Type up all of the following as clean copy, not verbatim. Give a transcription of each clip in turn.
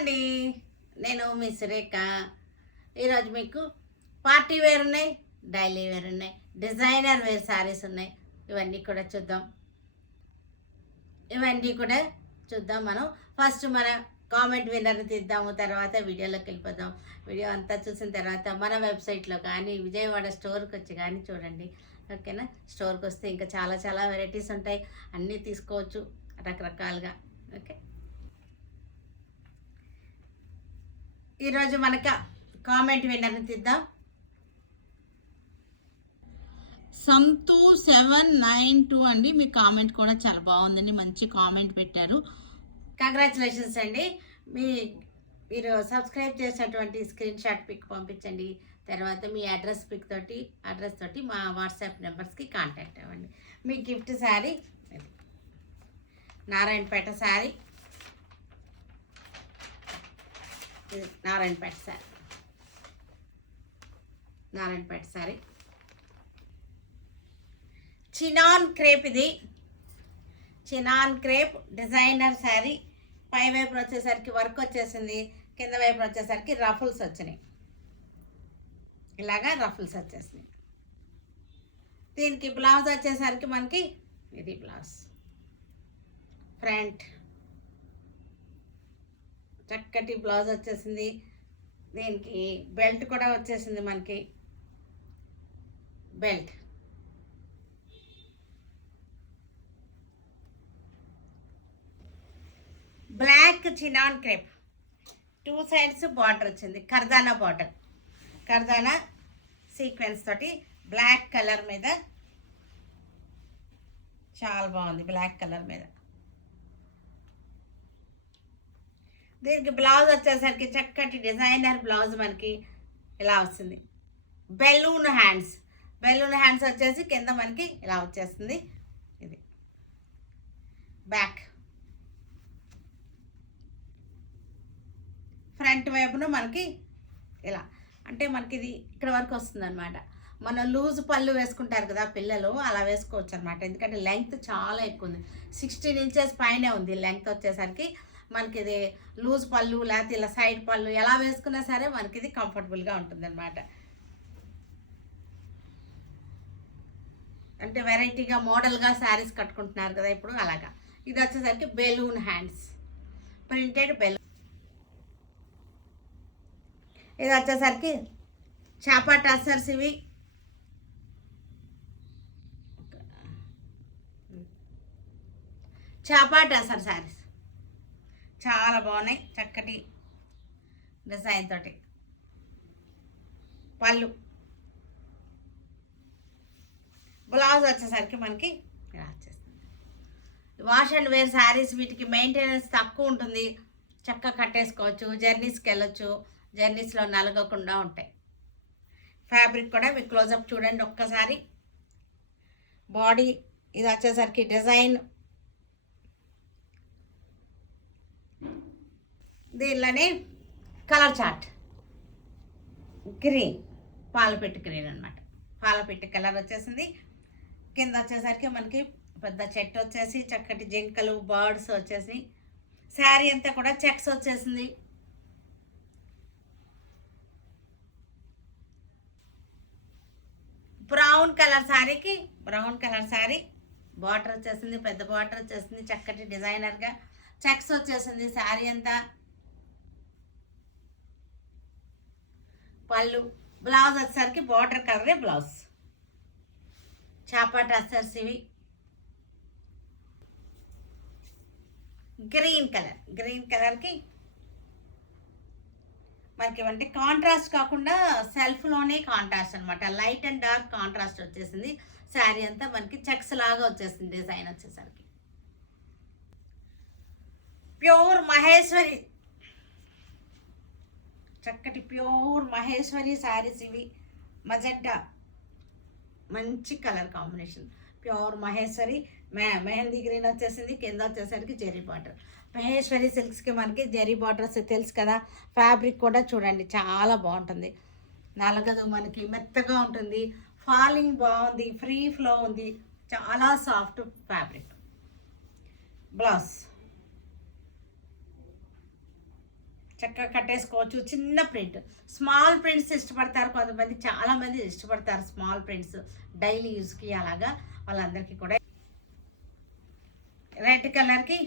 అండి, నేను మీ సురేఖ. ఈరోజు మీకు పార్టీ వేర్ ఉన్నాయి, డైలీ వేర్ ఉన్నాయి, డిజైనర్ వేర్ శారీస్ ఉన్నాయి. ఇవన్నీ కూడా చూద్దాం మనం. ఫస్ట్ మన కామెంట్ విన్నర్ని తీద్దాము, తర్వాత వీడియోలోకి వెళ్ళిపోదాం. వీడియో అంతా చూసిన తర్వాత మన వెబ్సైట్లో కానీ విజయవాడ స్టోర్కి వచ్చి కానీ చూడండి, ఓకేనా? స్టోర్కి వస్తే ఇంకా చాలా చాలా వెరైటీస్ ఉంటాయి, అన్నీ తీసుకోవచ్చు రకరకాలుగా. ఓకే, ఈరోజు మనకు కామెంట్ విన్నర్ని తీద్దాం. సంతు 792 అండి, మీ కామెంట్ కూడా చాలా బాగుందండి, మంచి కామెంట్ పెట్టారు. కంగ్రాచులేషన్స్ అండి. మీరు సబ్స్క్రైబ్ చేసినటువంటి స్క్రీన్ షాట్ పిక్ పంపించండి. తర్వాత మీ అడ్రస్ తోటి మా వాట్సాప్ నెంబర్స్కి కాంటాక్ట్ అవ్వండి. మీ gift sari Narayanpet sari, Narayanpet sari chinon crepe. ఇది చినాన్ క్రేప్ డిజైనర్ శారీ. పై వైపు వచ్చేసరికి వర్క్ వచ్చేసింది, కింద వైపు వచ్చేసరికి రఫుల్స్ వచ్చినాయి, ఇలాగా రఫుల్స్ వచ్చేసినాయి. దీనికి బ్లౌజ్ వచ్చేసరికి మనకి ఇది బ్లౌజ్ ఫ్రంట్ చక్కటి బ్లౌజ్ వచ్చేసింది. దీనికి బెల్ట్ కూడా వచ్చేసింది, మనకి belt. Black chinon crepe, 2 sides border వచ్చింది, కర్దానా సీక్వెన్స్ తోటి బ్లాక్ కలర్ మీద. చాలా బాగుంది బ్లాక్ కలర్ మీద. దీనికి బ్లౌజ్ వచ్చేసరికి చక్కటి డిజైనర్ బ్లౌజ్ మనకి ఇలా వస్తుంది. బెలూన్ హ్యాండ్స్ వచ్చేసి కింద మనకి ఇలా వచ్చేస్తుంది. ఇది బ్యాక్. ఫ్రంట్ వైపున మనకి ఇలా అంటే మనకి ఇది ఇక్కడ వరకు వస్తుంది అనమాట. మనం లూజ్ పళ్ళు వేసుకుంటారు కదా పిల్లలు, అలా వేసుకోవచ్చు అనమాట. ఎందుకంటే లెంగ్త్ చాలా ఎక్కువ ఉంది, 16 ఇంచెస్ పైనే ఉంది లెంగ్త్ వచ్చేసరికి. మనకి ఇది లూజ్ పళ్ళు లేకపోతే ఇలా సైడ్ పళ్ళు ఎలా వేసుకున్నా సరే మనకి ఇది కంఫర్టబుల్గా ఉంటుంది అనమాట. అంటే వెరైటీగా మోడల్గా శారీస్ కట్టుకుంటున్నారు కదా ఇప్పుడు, అలాగా. ఇది వచ్చేసరికి బెలూన్ హ్యాండ్స్, ప్రింటెడ్ బెలూన్. ఇది వచ్చేసరికి చాపా టసర్స్. ఇవి చాపా టసర్ శారీస్ చాలా బాగున్నాయి, చక్కటి డిజైన్ తోటి. పళ్ళు, బ్లౌజ్ వచ్చేసరికి మనకి ఇలా వచ్చేస్తుంది. వాష్ అండ్ వేర్ శారీస్, వీటికి మెయింటెనెన్స్ తక్కువ ఉంటుంది, చక్కగా కట్టేసుకోవచ్చు, జర్నీస్కి వెళ్ళొచ్చు, జర్నీస్లో నలగకుండా ఉంటాయి. ఫ్యాబ్రిక్ కూడా మీకు క్లోజప్ చూడండి ఒక్కసారి. బాడీ ఇది వచ్చేసరికి డిజైన్. దీనిలోనే కలర్ చార్ట్ గ్రీన్, పాలపిట్టు గ్రీన్ అనమాట. పాలపిట్టు కలర్ వచ్చేసింది. కింద వచ్చేసరికి మనకి పెద్ద చెట్టు వచ్చేసి చక్కటి జింకలు బర్డ్స్ వచ్చేసి, శారీ అంతా కూడా చెక్స్ వచ్చేసింది. బ్రౌన్ కలర్ శారీ బార్డర్ వచ్చేసింది, పెద్ద బార్డర్ వచ్చేసింది, చక్కటి డిజైనర్గా చెక్స్ వచ్చేసింది శారీ అంతా. పళ్ళు, బ్లౌజ్ వచ్చేసరికి బార్డర్ కలరే బ్లౌజ్. చాపా టసర్స్ ఇవి. గ్రీన్ కలర్కి మనకి అంటే కాంట్రాస్ట్ కాకుండా సెల్ఫ్లోనే కాంట్రాస్ట్ అనమాట. లైట్ అండ్ డార్క్ కాంట్రాస్ట్ వచ్చేసింది. శారీ అంతా మనకి చెక్స్ లాగా వచ్చేసింది డిజైన్ వచ్చేసరికి. ప్యూర్ మహేశ్వరి, చక్కటి ప్యూర్ మహేశ్వరి శారీస్ ఇవి. మజెంటా మంచి colour combination. Pure Maheshwari mehndi green వచ్చేసింది. కింద వచ్చేసరికి జెరీ బార్డర్. మహేశ్వరి సిల్క్స్కి మనకి జెరీ బార్డర్స్ తెలుసు కదా. ఫ్యాబ్రిక్ కూడా చూడండి చాలా బాగుంటుంది, నలగదు, మనకి మెత్తగా ఉంటుంది. ఫాలింగ్ బాగుంది, ఫ్రీ ఫ్లో ఉంది, చాలా సాఫ్ట్ ఫ్యాబ్రిక్. బ్లౌజ్ చక్కగా కట్టేసుకోవచ్చు. చిన్న ప్రింట్, స్మాల్ ప్రింట్స్ ఇష్టపడతారు కొంతమంది, చాలామంది ఇష్టపడతారు స్మాల్ ప్రింట్స్ డైలీ యూస్కి. అలాగా వాళ్ళందరికీ కూడా రెడ్ కలర్కి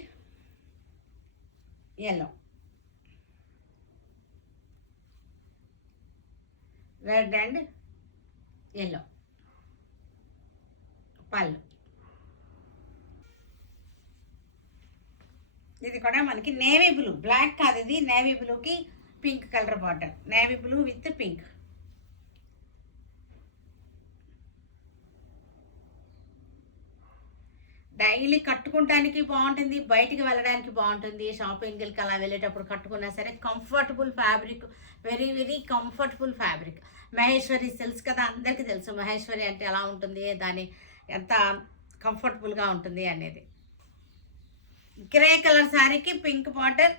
ఎల్లో, రెడ్ అండ్ ఎల్లో పళ్ళు. ఇది కూడా మనకి నేవీ బ్లూ, బ్లాక్ కాదు ఇది, నేవీ బ్లూకి pink colour border, navy blue with pink. Daily కట్టుకోవడానికి బాగుంటుంది, బయటికి వెళ్ళడానికి బాగుంటుంది, షాపింగ్కి అలా వెళ్ళేటప్పుడు కట్టుకున్నా సరే. Comfortable fabric, very very comfortable fabric. Maheshwari తెలుసు కదా, అందరికీ తెలుసు మహేశ్వరి అంటే ఎలా ఉంటుంది, దాని ఎంత కంఫర్టబుల్గా ఉంటుంది అనేది. గ్రే కలర్ శారీకి పింక్ బార్డర్.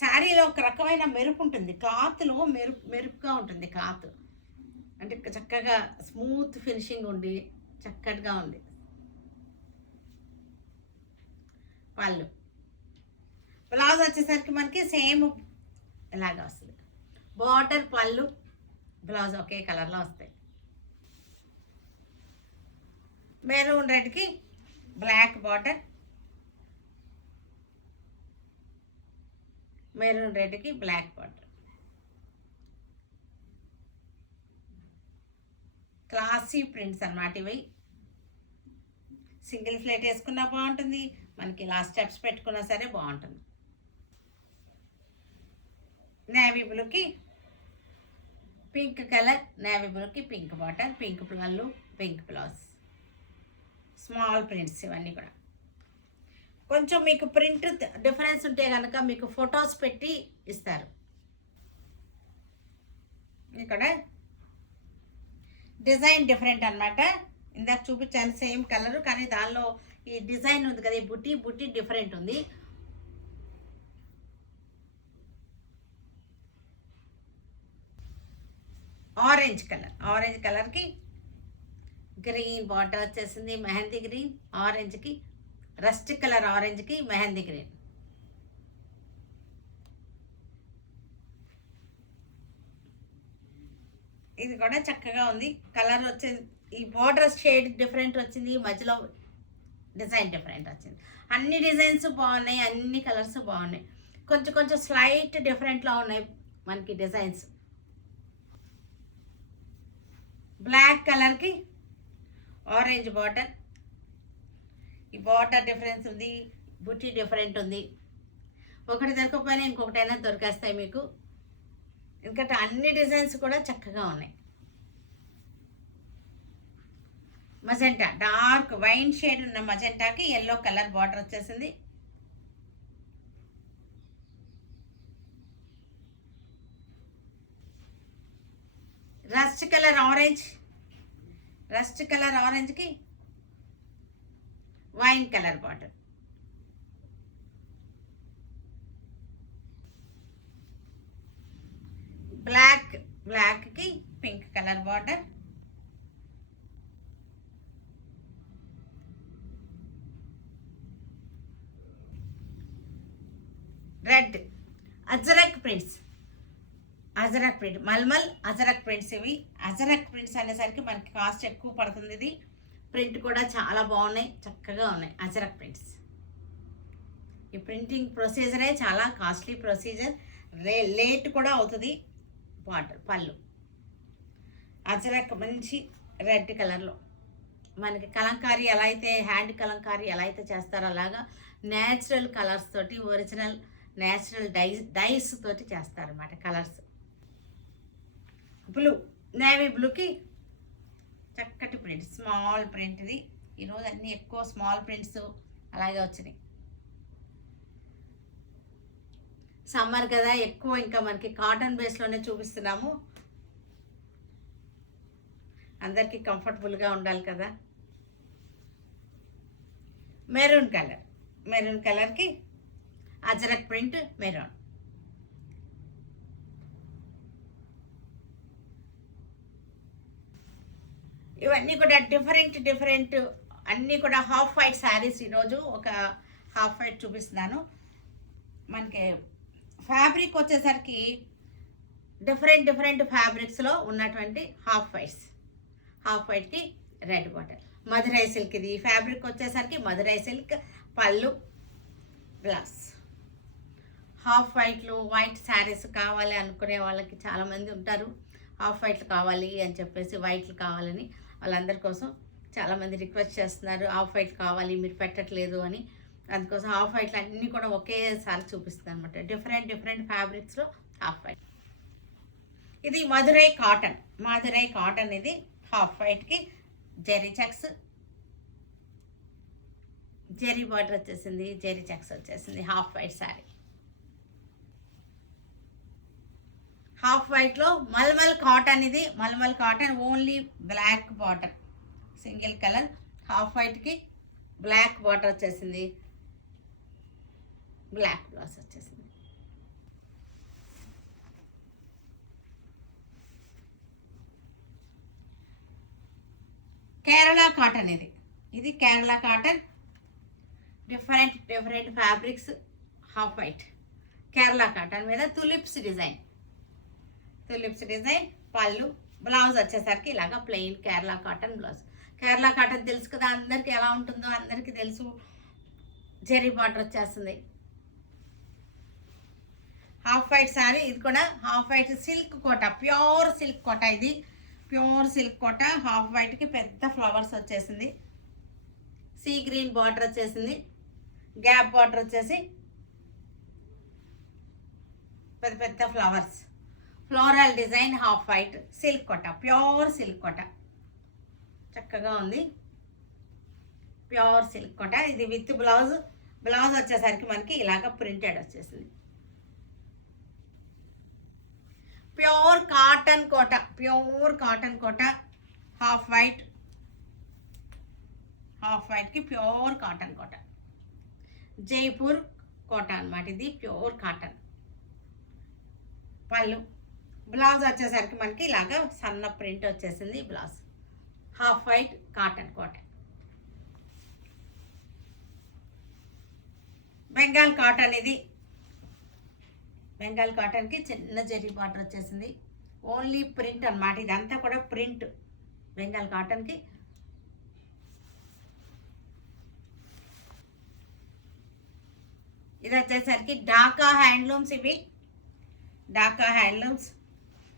శారీలో ఒక రకమైన మెరుపు ఉంటుంది, క్లాత్లో మెరుపుగా ఉంటుంది క్లాత్, అంటే చక్కగా స్మూత్ ఫినిషింగ్ ఉండి చక్కటిగా ఉంది. పళ్ళు, బ్లౌజ్ వచ్చేసరికి మనకి సేమ్ ఇలాగా వస్తుంది. బార్డర్, పళ్ళు, బ్లౌజ్ ఒకే కలర్లో వస్తాయి. మెరూన్ రెడ్కి బ్లాక్ బార్డర్, మెరూన్ రెడ్కి బ్లాక్ బార్డర్. క్లాసీ ప్రింట్స్ అన్నమాట ఇవి. సింగిల్ ఫ్లేట్ వేసుకున్నా బాగుంటుంది, మనకి ఇలా స్టెప్స్ పెట్టుకున్నా సరే బాగుంటుంది. నేవీ బ్లూకి పింక్ కలర్, నేవీ బ్లూకి పింక్ బార్డర్, పింక్ పళ్ళు, పింక్ బ్లౌజ్. స్మాల్ ప్రింట్స్ ఇవన్నీ కూడా. కొంచెం మీకు ప్రింట్ డిఫరెన్స్ ఉంటే కనుక మీకు ఫొటోస్ పెట్టి ఇస్తారు. ఇక్కడ డిజైన్ డిఫరెంట్ అన్నమాట. ఇందాక చూపించాను సేమ్ కలర్, కానీ దానిలో ఈ డిజైన్ ఉంది కదా, ఈ బుట్టి డిఫరెంట్ ఉంది. ఆరెంజ్ కలర్, ఆరెంజ్ కలర్కి గ్రీన్ బార్డర్ వచ్చేసింది, మెహందీ గ్రీన్. ఆరెంజ్కి రస్ట్ కలర్, ఆరెంజ్కి మెహందీ గ్రీన్. ఇది కూడా చక్కగా ఉంది. కలర్ వచ్చేది, ఈ బార్డర్ షేడ్ డిఫరెంట్ వచ్చింది, మధ్యలో డిజైన్ డిఫరెంట్ వచ్చింది. అన్ని డిజైన్స్ బాగున్నాయి, అన్ని కలర్స్ బాగున్నాయి. కొంచెం కొంచెం స్లైట్ డిఫరెంట్లో ఉన్నాయి మనకి డిజైన్స్. బ్లాక్ కలర్కి ఆరెంజ్ బార్డర్. ఈ బార్డర్ డిఫరెన్స్ ఉంది, బుట్టి డిఫరెంట్ ఉంది. ఒకటి దొరకకపోయినా ఇంకొకటైనా దొరికేస్తాయి మీకు, ఎందుకంటే అన్ని డిజైన్స్ కూడా చక్కగా ఉన్నాయి. మజెంటా, డార్క్ వైన్ షేడ్ ఉన్న మజెంటాకి ఎల్లో కలర్ బార్డర్ వచ్చేసింది. Rust colour orange, rust colour ఆరెంజ్కి వైన్ కలర్ బార్డర్. బ్లాక్కి pink colour border. Red Ajrakh prints, Ajrakh print, malmal Ajrakh prints ఇవి. అజరక్ ప్రింట్స్ అనేసరికి మనకి కాస్ట్ ఎక్కువ పడుతుంది. ఇది ప్రింట్ కూడా చాలా బాగున్నాయి, చక్కగా ఉన్నాయి అజరక్ ప్రింట్స్. ఈ ప్రింటింగ్ ప్రొసీజరే చాలా కాస్ట్లీ ప్రొసీజర్, లేట్ కూడా అవుతుంది. బార్డర్, పళ్ళు అజరక్ మంచి రెడ్ కలర్లో. మనకి కలంకారీ ఎలా అయితే, హ్యాండ్ కలంకారీ ఎలా అయితే చేస్తారో అలాగా న్యాచురల్ కలర్స్ తోటి, ఒరిజినల్ న్యాచురల్ డైస్ తోటి చేస్తారన్నమాట కలర్స్. బ్లూ, నేవీ బ్లూకి చక్కటి ప్రింట్, స్మాల్ ప్రింట్. ఇది ఈరోజు అన్నీ ఎక్కువ స్మాల్ ప్రింట్స్ అలాగే వచ్చినాయి. సమ్మర్ కదా, ఎక్కువ ఇంకా మనకి కాటన్ బేస్లోనే చూపిస్తున్నాము. అందరికీ కంఫర్టబుల్గా ఉండాలి కదా. మెరూన్ కలర్, మెరూన్ కలర్కి అజరక్ ప్రింట్, మెరూన్. ఇవన్నీ కూడా డిఫరెంట్ అన్నీ కూడా హాఫ్ వైట్ శారీస్. ఈరోజు ఒక హాఫ్ వైట్ చూపిస్తున్నాను. మనకి ఫ్యాబ్రిక్ వచ్చేసరికి డిఫరెంట్ డిఫరెంట్ ఫ్యాబ్రిక్స్లో ఉన్నటువంటి హాఫ్ వైట్కి రెడ్ బార్డర్. మధురై సిల్క్ ఇది. ఫ్యాబ్రిక్ వచ్చేసరికి మధురై సిల్క్, పళ్ళు, బ్లౌజ్. హాఫ్ వైట్లు, వైట్ శారీస్ కావాలి అనుకునే వాళ్ళకి చాలామంది ఉంటారు. హాఫ్ వైట్లు కావాలి అని చెప్పేసి, వైట్లు కావాలని వాళ్ళందరి కోసం చాలామంది రిక్వెస్ట్ చేస్తున్నారు. హాఫ్ వైట్ కావాలి మీరు పెట్టట్లేదు అని. అందుకోసం హాఫ్ వైట్లు అన్నీ కూడా ఒకేసారి చూపిస్తుంది అనమాట. డిఫరెంట్ డిఫరెంట్ ఫ్యాబ్రిక్స్లో హాఫ్ వైట్. ఇది మధురై కాటన్ ఇది. హాఫ్ వైట్కి జెరీ చెక్స్, జెరీ బార్డర్ వచ్చేసింది, జెరీ చెక్స్ వచ్చేసింది. Half white sari. హాఫ్ వైట్లో మల్మల్ కాటన్ ఇది. Malmal cotton, only black border, single colour. Half వైట్కి బ్లాక్ బార్డర్ వచ్చేసింది, బ్లాక్ బ్లౌజ్ వచ్చేసింది. కేరళ కాటన్ ఇది Kerala cotton. Different different fabrics. Half white Kerala cotton మీద తులిప్స్ డిజైన్, పళ్ళు. బ్లౌజ్ వచ్చేసరికి ఇలాగా plain Kerala cotton blouse. Kerala cotton తెలుసు కదా అందరికీ, ఎలా ఉంటుందో అందరికీ తెలుసు. జెరీ బార్డర్ వచ్చేస్తుంది. Half white sari. ఇది కూడా half white silk Kota, pure silk Kota ఇది. Pure silk Kota. హాఫ్ వైట్కి పెద్ద ఫ్లవర్స్ వచ్చేసింది. సీ గ్రీన్ బార్డర్ వచ్చేసింది. గ్యాప్ బార్డర్ వచ్చేసి పెద్ద పెద్ద flowers. Floral design. Half white silk Kota, pure silk Kota. చక్కగా ఉంది. ప్యూర్ సిల్క్ కోట ఇది విత్ బ్లౌజ్. బ్లౌజ్ వచ్చేసరికి మనకి ఇలాగ ప్రింటెడ్ వచ్చేసింది. ప్యూర్ కాటన్ కోట. హాఫ్ వైట్కి ప్యూర్ కాటన్ కోట. జైపూర్ కోట అన్నమాట ఇది. Pure cotton. పళ్ళు. బ్లౌజ్ వచ్చేసరికి మనకి ఇలాగ సన్న ప్రింట్ వచ్చేసింది బ్లౌజ్. హాఫ్ వైట్ కాటన్ కోట. బెంగాల్ కాటన్ ఇది. బెంగాల్ కాటన్కి చిన్న జరీ బార్డర్ వచ్చేసింది. ఓన్లీ ప్రింట్ అన్నమాట. ఇదంతా కూడా ప్రింట్ బెంగాల్ కాటన్కి. ఇది వచ్చేసరికి ఢాకా హ్యాండ్లూమ్స్ ఇవి. ఢాకా హ్యాండ్లూమ్స్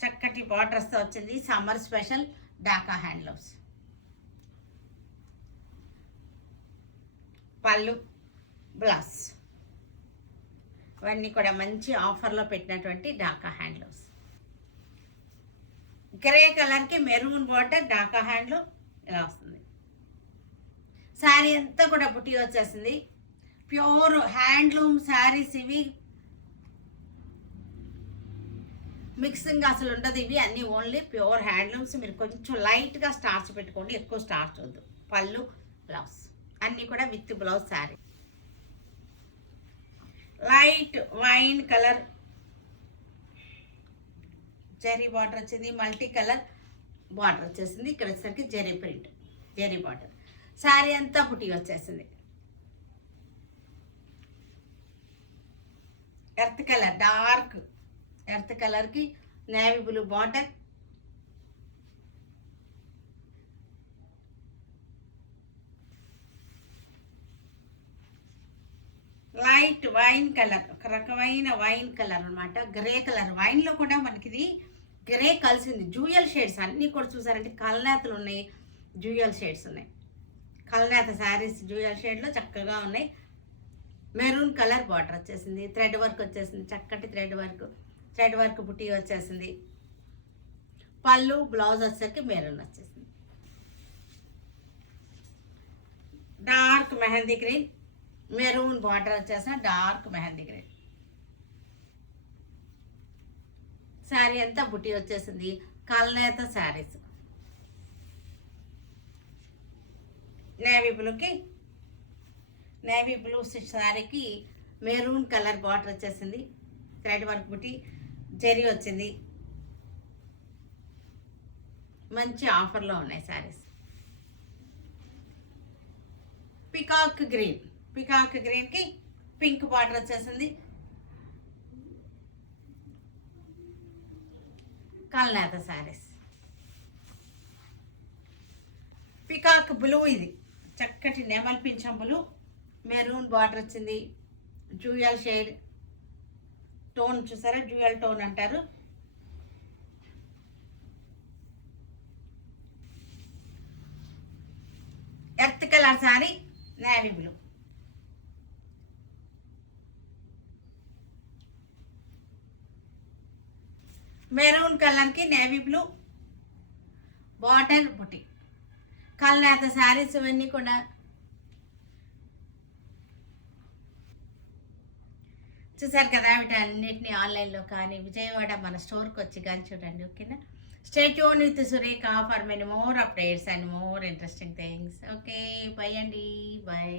చక్కటి బార్డర్స్తో వచ్చింది. Summer special Dhaka handlooms. పళ్ళు, బ్లౌజ్. ఇవన్నీ కూడా మంచి ఆఫర్లో పెట్టినటువంటి ఢాకా హ్యాండ్లూమ్స్. గ్రే కలర్కి మెరూన్ బార్డర్, ఢాకా హ్యాండ్లూమ్ ఇలా వస్తుంది. శారీ అంతా కూడా బుటీ వచ్చేసింది. ప్యూర్ హ్యాండ్లూమ్ శారీస్ ఇవి. మిక్సింగ్ అసలు ఉండదు. ఇవి అన్నీ ఓన్లీ ప్యూర్ హ్యాండ్లూమ్స్. మీరు కొంచెం లైట్గా స్టార్చ్ పెట్టుకోండి, ఎక్కువ స్టార్చ్ వద్దు. పళ్ళు, బ్లౌజ్ అన్నీ కూడా with blouse sari. Light wine colour zari border వచ్చింది. మల్టీ కలర్ బార్డర్ వచ్చేసింది. ఇక్కడ వచ్చేసరికి జెరీ ప్రింట్, జెరీ బార్డర్. శారీ అంతా బుటీ వచ్చేసింది. ఎర్త్ కలర్, డార్క్ ఎర్త్ కలర్కి navy blue border. Light wine colour, ఒక రకమైన వైన్ కలర్ అనమాట. Grey colour. వైన్లో కూడా మనకి ఇది గ్రే కలిసింది. జ్యూయల్ షేడ్స్ అన్నీ కూడా చూసారంటే కల్నేతలు ఉన్నాయి, జ్యూయల్ షేడ్స్ ఉన్నాయి. కల్నేత శారీస్ జ్యూయల్ షేడ్లో చక్కగా ఉన్నాయి. మెరూన్ కలర్ బార్డర్ వచ్చేసింది. థ్రెడ్ వర్క్ వచ్చేసింది. చక్కటి థ్రెడ్ వర్క్ బుటీ వచ్చేసింది. పళ్ళు, బ్లౌజ్ వచ్చేసరికి మెరూన్ వచ్చేసింది. Dark mehndi green, maroon border వచ్చేసిన డార్క్ మెహందీ గ్రీన్. శారీ అంతా బుటీ వచ్చేసింది. కల్నేత శారీస్. నేవీ బ్లూ శారీకి మెరూన్ కలర్ బార్డర్ వచ్చేసింది. థ్రెడ్ వర్క్ బుటీ, జెరీ వచ్చింది. మంచి ఆఫర్లో ఉన్నాయి శారీస్. పికాక్ గ్రీన్కి పింక్ బార్డర్ వచ్చేసింది. కల్నేత శారీస్. పికాక్ బ్లూ, ఇది చక్కటి నెమల్ పింఛం బ్లూ, మెరూన్ బార్డర్ వచ్చింది, జ్యూయల్ షేడ్ టోన్ చూసారా, జ్యూయల్ టోన్ అంటారు. Earth colour sari, navy blue. Maroon కలర్కి నేవీ బ్లూ బార్డర్ బుట్టి. కల్నేత శారీస్ ఇవన్నీ కూడా చూసారు కదా. వీటన్నిటిని ఆన్లైన్లో కానీ విజయవాడ మన స్టోర్కి వచ్చి కానీ చూడండి. ఓకేనా? Stay tune with Surekha for many more updates and more interesting things. Okay, by అండి, బై.